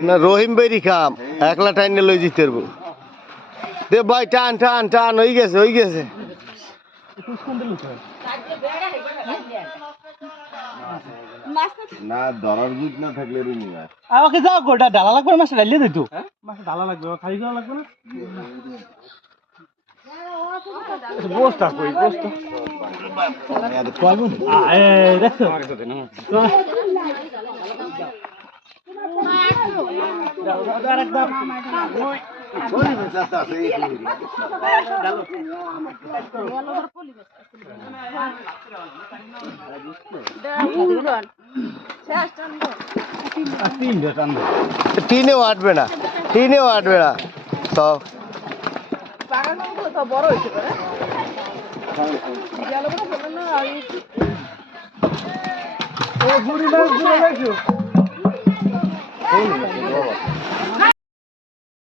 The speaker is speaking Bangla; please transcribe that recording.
না রহিম বেরি খাম একলা টাইনে লই যেতে পারবো দে ভাই টান টান টান হয়ে গেছে না ধরার বুঝ না থাকলে রুমি না আমাকে যাও গোটা ডালা লাগবে মাছ ডালিয়ে দিত মাছ ডালা লাগবে খাই যাওয়া লাগবে না বস্তা কই বস্তা দেখছো টিনেও আটবে না সব বড় হয়েছে বুড়ি মাছ